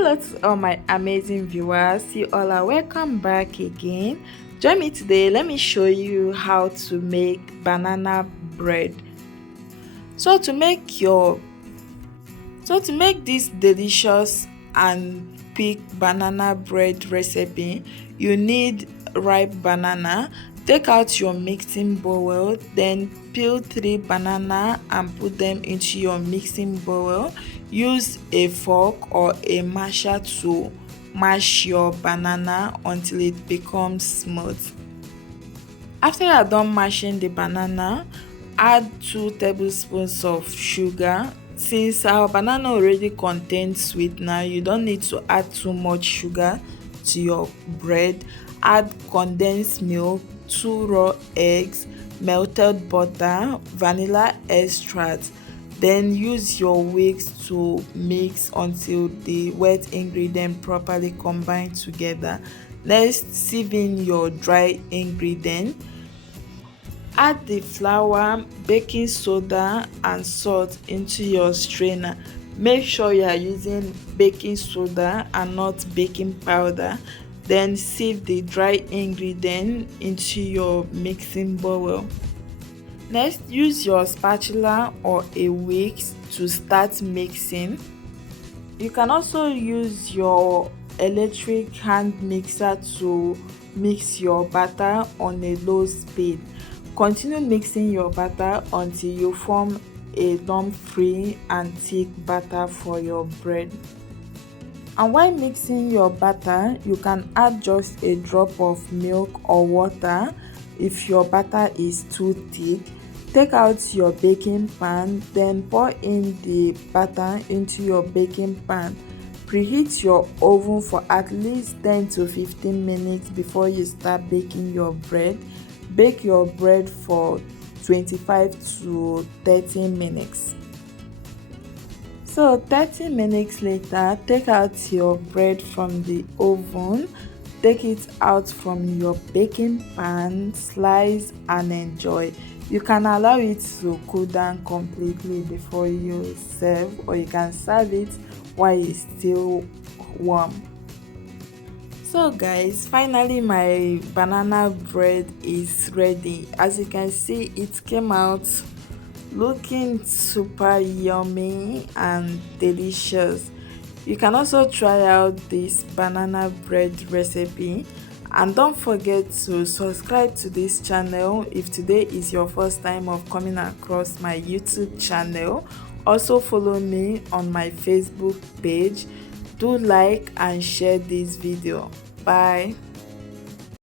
Hello to all my amazing viewers. You all are welcome back again. Join me today. Let me show you how to make banana bread. So to make your so to make this delicious and quick banana bread recipe, you need ripe banana. Take out your mixing bowl, then peel 3 banana and put them into your mixing bowl. Use a fork or a masher to mash your banana until it becomes smooth. After you are done mashing the banana, add 2 tablespoons of sugar. Since our banana already contains sweetener, you don't need to add too much sugar to your bread. Add condensed milk, 2 raw eggs, melted butter, vanilla extract. Then use your whisk to mix until the wet ingredient properly combine together. Next, sieve in your dry ingredient. Add the flour, baking soda and salt into your strainer. Make sure you are using baking soda and not baking powder. Then sieve the dry ingredient into your mixing bowl. Next, use your spatula or a whisk to start mixing. You can also use your electric hand mixer to mix your batter on a low speed. Continue mixing your batter until you form a lump-free and thick batter for your bread. And while mixing your batter, you can add just a drop of milk or water if your batter is too thick. Take out your baking pan, then pour in the batter into your baking pan. Preheat your oven for at least 10 to 15 minutes before you start baking your bread. Bake your bread for 25 to 30 minutes. So 30 minutes later, take out your bread from the oven. Take it out from your baking pan, slice and enjoy. You can allow it to cool down completely before you serve, or you can serve it while it's still warm. So guys, finally my banana bread is ready. As you can see, it came out looking super yummy and delicious. You can also try out this banana bread recipe, and don't forget to subscribe to this channel if today is your first time of coming across my YouTube channel. Also follow me on my Facebook page. Do like and share this video. Bye.